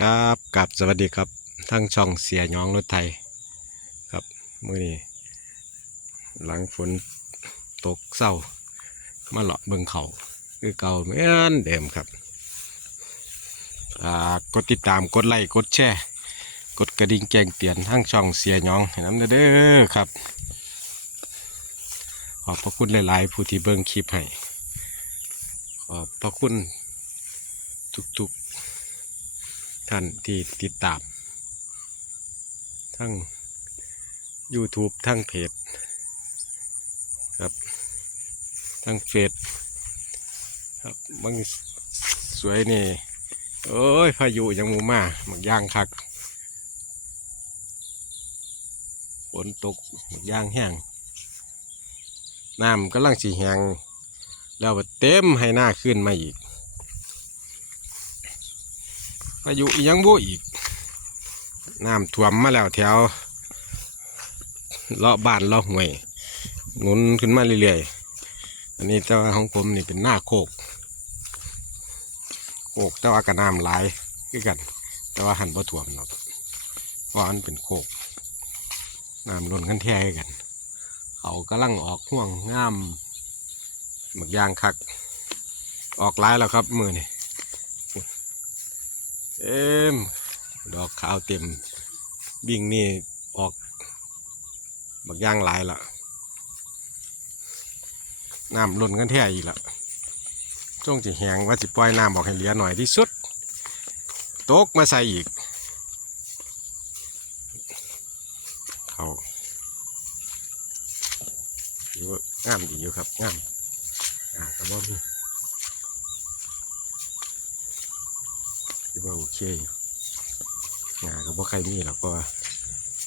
ครับกับสวัสดีครับทั้งช่องเสียหยองรถไทยครับมื่อนี้หลังฝนตกเศร้า มาเลาะเบิงเขาคือเก่าเหมือนเดิมครับอ่ากดติดตามกดไลค์กดแชร์กดกระดิ่งแจ้งเตือนทั้งช่องเสียหยองน้ำเด้อครับ ขอบพระคุณหลาย ๆ ผู้ที่เบิ่งคลิปให้ขอบพระคุณทุก ๆ ท่านที่ติดตาม ทั้ง YouTube ทั้งเพจครับทั้งเฟซครับบางสวยนี่โอ้ยพายุยังมูมาหมักย่างคักฝนตกหมักย่างแห้งน้ำกำลังสีแห้งแล้วเต็มให้หน้าขึ้นมาอีก พายุอียังบ่อีกน้ำท่วมมาแล้วแถวเลาะบ้านเลาะห้วยหนุนขึ้นมาเรื่อยๆอันนี้แต่ว่าของผมนี่เป็นหน้าโคกโคกแต่ว่ากับน้ำหลายคือกัน แต่ว่าหันบ่ท่วมหรอกเพราะอันเป็นโคกน้ำล้นกันแท้กันเขากำลังออกห่วงงามหมึกยางคัก ออกหลายแล้วครับมือนี่ เอ็ม ดอกขาวเต็ม บิ่งนี่ออก บักย่างหลายละน้ำล้นกันแท้อีกละช่วงจะแหงว่าจะปล่อยน้ำออกให้เหลือหน่อยที่สุดตกมาใส่อีก เขาอยู่ว่างามดีอยู่ครับงามอ่ากระบอกนี่ คิด ว่าโอเคงาก็บ่ใครมีหรอกเพราะว่า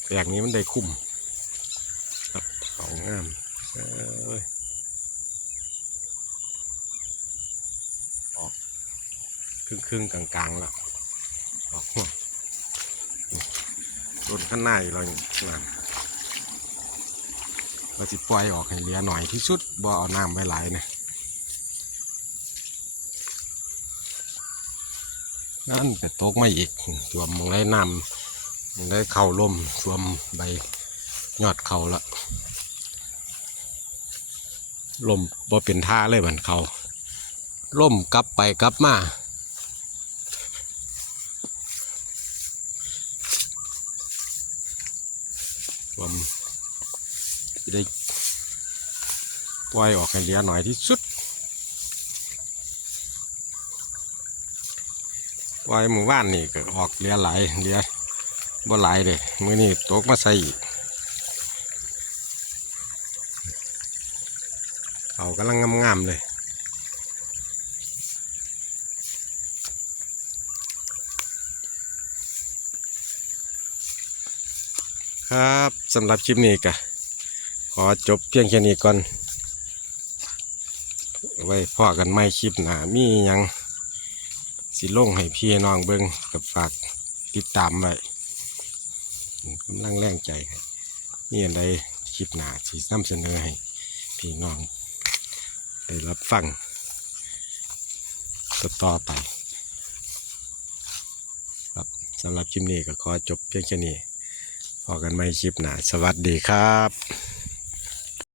แปลงนี้มันได้คุ้มครับเขางามเอ้ยออกครึ่งครึ่งๆกลางแล้วออกหัวต้นข้างหน้าเราอย่านั้นเราจะปล่อยออกให้เหลือหน่อยที่สุดบ่เอาน้ำไว้หลายนะ นั่นก็ตกมาอีกตัวมองได้น้ำมองได้เข่าล่มสวมใบยอดเข่าละล่มบ่เป็นท่าเลยเหมือนเขาล่มกลับไปกลับมาสวมได้ปล่อยออกให้เหลือหน่อยที่สุด ปล่อยหมู่บ้านนี่ก็ออกเรือหลายเรือบ่หลายเลยมือนี้ตกมาใส่อีกเขากำลังงามๆเลยครับสำหรับคลิปนี้ก็ขอจบเพียงแค่นี้ก่อน ไว้พ่อกันไม่คลิปหนามียัง สิลงให้พี่น้องเบิ้งกับฝากติดตามไว้กำลังแรงใจนี่อันใดคลิปหนาสินำเสนอให้พี่น้องได้รับฟังต่อไป ครับสำหรับคลิปนี้ก็ขอจบเพียงแค่นี้พอกันไม่คลิปหนาสวัสดีครับ